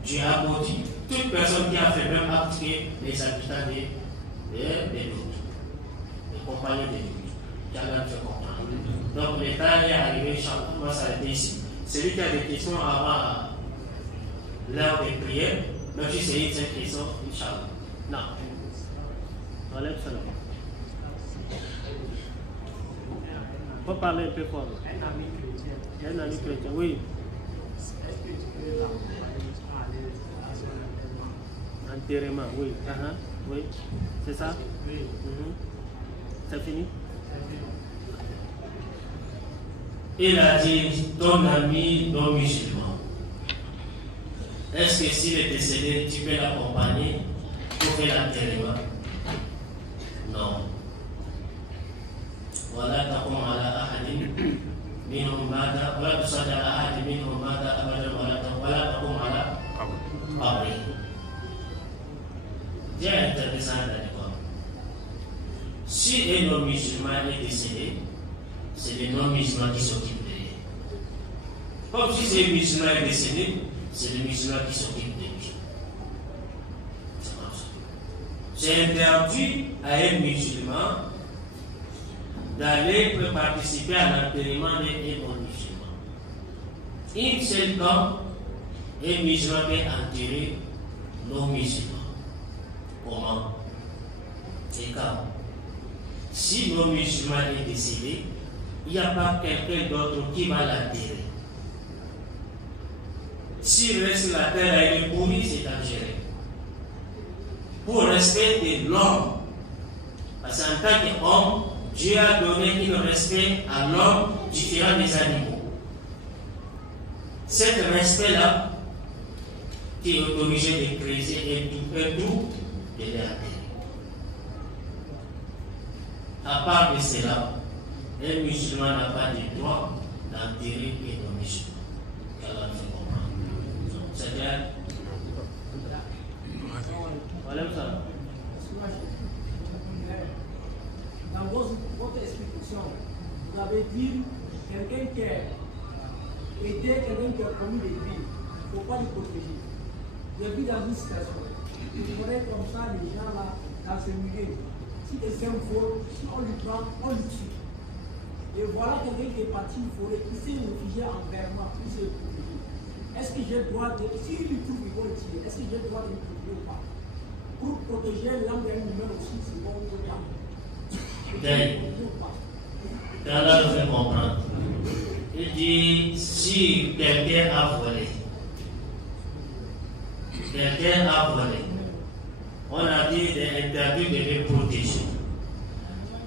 Dieu a maudit toute personne qui a fait le même acte que les habitants de Lut, les compagnons de Lut. Qu'Allah fait comprendre. Donc l'État est arrivé, Inch'Allah, on va s'arrêter ici. Celui qui a des questions avant l'heure des prières, donc si c'est une seule question, Inch'Allah. Non. Enlève ça là. Faut parler un peu fort. Un ami chrétien. Un ami chrétien, oui. Est-ce que tu peux l'accompagner à aller à son enterrement? Enterrement, oui. Oui. C'est ça? Oui. C'est fini? C'est fini. Il a dit, ton ami non musulman, est-ce que s'il est décédé, tu peux l'accompagner pour faire l'enterrement? Non. Voilà, تقوم على أحد منهم مات ولا تصلي على أحد منهم مات أبدا ولا تقوم على قبره. Dieu a interdit ça dans l'école. Si un non-musulman est décédé, c'est les non-musulmans qui s'occupent de lui. Comme si c'est un musulman est décédé, c'est le musulman qui s'occupe de lui. C'est comme ça. C'est interdit à un musulman d'aller participer à l'enterrement d'un non-musulman. Une seule fois, un musulman peut enterrer non-musulman. Comment? C'est quand? Si non-musulman est décédé, il n'y a pas quelqu'un d'autre qui va l'enterrer. S'il reste la terre à être pourrie, c'est dangereux. Pour respect de l'homme, parce qu'en tant qu'homme, Dieu a donné un respect à l'homme différent des animaux. Cet respect-là, qui est autorisé de creuser un trou, de l'enterrer. À part de cela, un musulman n'a pas le droit d'enterrer un non-musulman. Qu'Allah nous fait comprendre. C'est clair? Voilà ça. Dans votre explication, vous avez dit quelqu'un qui a aidé quelqu'un qui a commis des crimes, il ne faut pas le protéger. J'ai vu dans une situation, il faudrait comme ça les gens là, dans ce milieu. Si quelqu'un vole, si on lui prend, on lui tue. Et voilà quelqu'un qui est parti une forêt, qui s'est réfugié en Vermont, qui s'est protégé. Est-ce que j'ai le droit de, s'il lui trouve, il va le tuer, est-ce que j'ai le droit de le protéger ou pas? Pour protéger l'homme d'un numéro aussi, c'est bon ou pas? Allah nous fait comprendre. Il dit, si quelqu'un a volé, on a dit d'interdire de les protéger.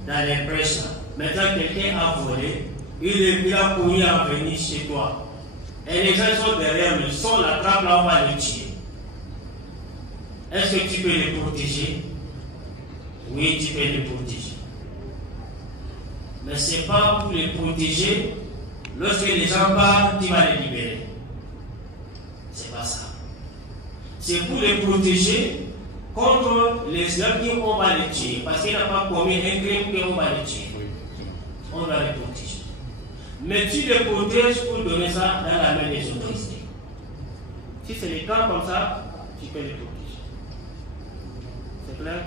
Dans les prêches, maintenant quelqu'un a volé, il a couru à venir chez toi. Et les gens sont derrière le son, la trappe là, on va le tuer. Est-ce que tu peux les protéger? Oui, tu peux les protéger. Mais ce n'est pas pour les protéger. Lorsque les gens partent, tu vas les libérer. C'est pas ça. C'est pour les protéger contre les hommes qui on va les tuer. Parce qu'il n'a pas commis un crime qu'on va les tuer. On va les protéger. Mais tu les protèges pour donner ça dans la main des autorités. Si c'est le cas comme ça, tu peux les protéger. C'est clair?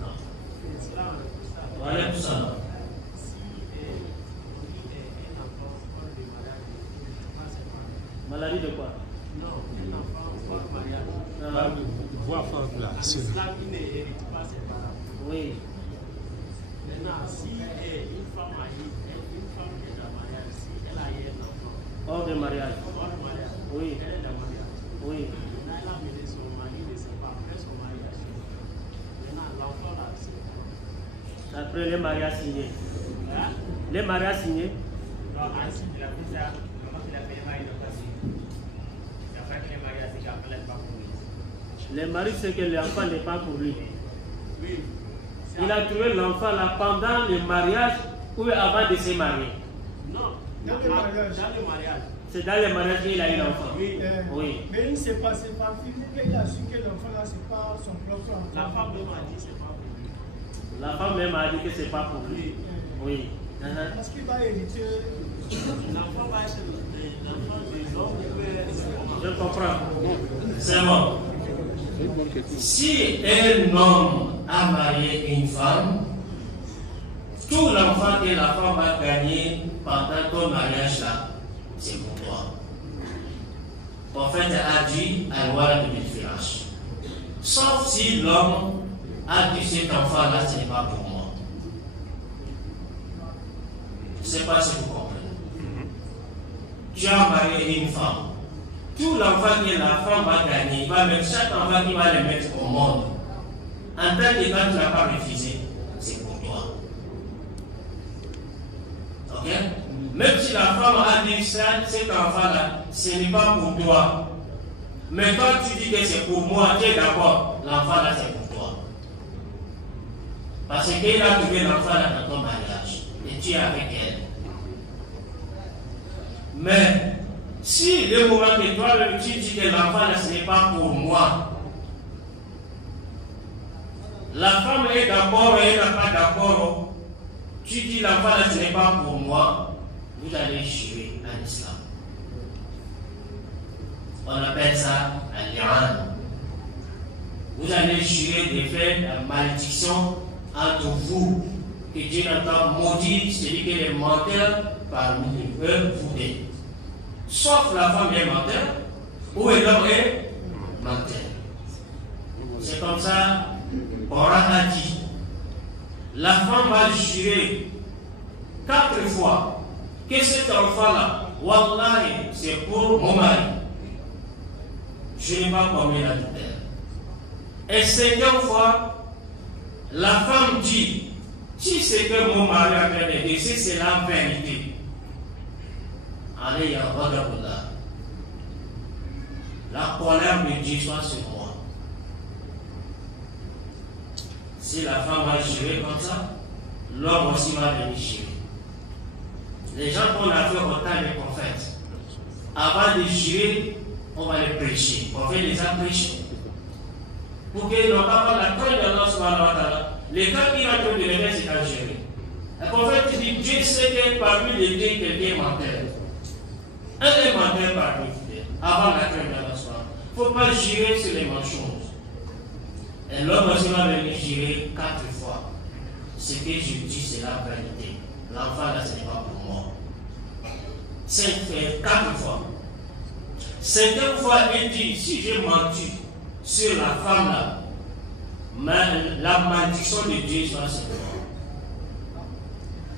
Non. Voilà tout ça. Maladie de quoi? Non, un enfant hors mariage. Voir faire là. L'islam qui n'hérite pas ses parents. Oui. Maintenant, si une femme mariée, une femme qui est en mariage, si elle a eu un enfant. Hors de mariage. Hors de mariage. Oui. Elle est en mariage. Oui. Maintenant, elle a mené son mari, ne sait pas, après son mariage. Maintenant, l'enfant là, c'est. Après les mariages signés. Hein? Les mariages signés. Non, ainsi, il a fait ça. Comment il a fait le mariage? Il a fait que les mariages, c'est qu'après, elle n'est pas pour lui. Les maris, c'est que l'enfant n'est pas pour lui. Oui. Il a trouvé l'enfant là pendant le mariage ou avant de se marier. Non, Dans le mariage. Dans le mariage. C'est dans le mariage qu'il a eu l'enfant. Oui. Oui. Mais il ne s'est pas filmé, il a su que l'enfant là, c'est pas son propre enfant. La femme de m'a dit, c'est pas pour lui. La femme même a dit que c'est pas pour lui. Oui. Parce qu'il va hériter, l'enfant va être l'enfant des hommes. Je comprends. C'est bon. Si un homme a marié une femme, tout l'enfant que la femme va gagner pendant ton mariage là, c'est pour toi. En fait, elle a dit à loi de différence. Sauf si l'homme a dit cet enfant là, ce n'est pas pour moi. Je ne sais pas si vous comprenez. Tu as marié une femme. Tout l'enfant que la femme va gagner, il va mettre chaque enfant qui va le mettre au monde. En tant que quand tu n'as pas refusé, c'est pour toi. Ok? Même si la femme a dit ça, cet enfant-là, ce n'est pas pour toi. Mais quand tu dis que c'est pour moi, tu es d'accord, l'enfant-là, c'est pour toi. Parce qu'il a trouvé l'enfant-là dans ton mariage. Et tu es avec elle. Mais, si le moment que toi, tu dis que l'enfant, ce n'est pas pour moi, la femme est d'accord et elle n'est pas d'accord, tu dis l'enfant, ce n'est pas pour moi, vous allez jurer en islam. On appelle ça al-li'an. Vous allez jurer de faire la malédiction entre vous, que Dieu n'entend maudire celui qui est menteur parmi eux, vous deux. Sauf la femme est menteur, ou l'homme est menteur. C'est comme ça, Coran a dit. La femme va jurer 4 fois que cet enfant-là, wallahi, c'est pour mon mari. Je n'ai pas commis l'adultère. Et 5e fois, la femme dit, si c'est que mon mari a fait des décès, c'est la vérité. Allez, ya Radabullah. La colère de Dieu soit sur moi. Si la femme va jurer comme ça, l'homme aussi va venir jurer. Les gens qu'on a fait autant les prophètes, avant de jurer, on va les prêcher. On fait les prêcher. Pour qu'ils n'ont pas la crainte d'Allah subhanahu wa ta'ala. Les cas qui ont de l'évêque, c'est à jurer. Le prophète dit, Dieu sait que parmi les deux, quelqu'un est menteur. Un est menteur parmi vous, avant la crainte d'Allah subhanahu. Il ne faut pas jurer sur les mensonges. Et l'homme aussi va venir jurer 4 fois. Ce que je dis, c'est la vérité. L'enfant là, ce n'est pas pour moi. 4 fois. 5e fois, il dit, si j'ai menti sur la femme là, la malédiction de Dieu soit sur moi.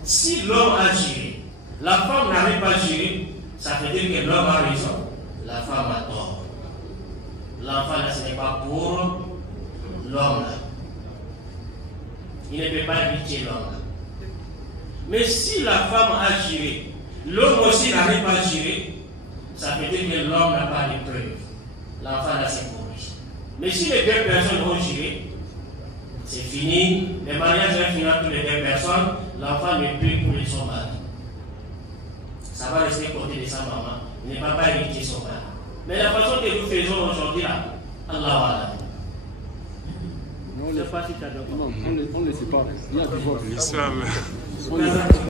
Si l'homme a géré, la femme n'avait pas géré, ça veut dire que l'homme a raison, la femme a tort. L'enfant là, ce n'est pas pour l'homme là. Il ne peut pas éviter l'homme là. Mais si la femme a géré, l'homme aussi n'avait pas géré, ça veut dire que l'homme n'a pas de preuves. L'enfant là, c'est pour lui. Mais si les 2 personnes ont géré, c'est fini. Le mariage va finir entre les 2 personnes. L'enfant ne peut pour son mari. Ça va rester côté de sa maman. Il ne va pas hériter son mari. Mais la façon que nous faisons aujourd'hui là, Allah. Je ne sais pas si tu as d'accord. Non, on ne le sait pas. Il y a du vote. Islam.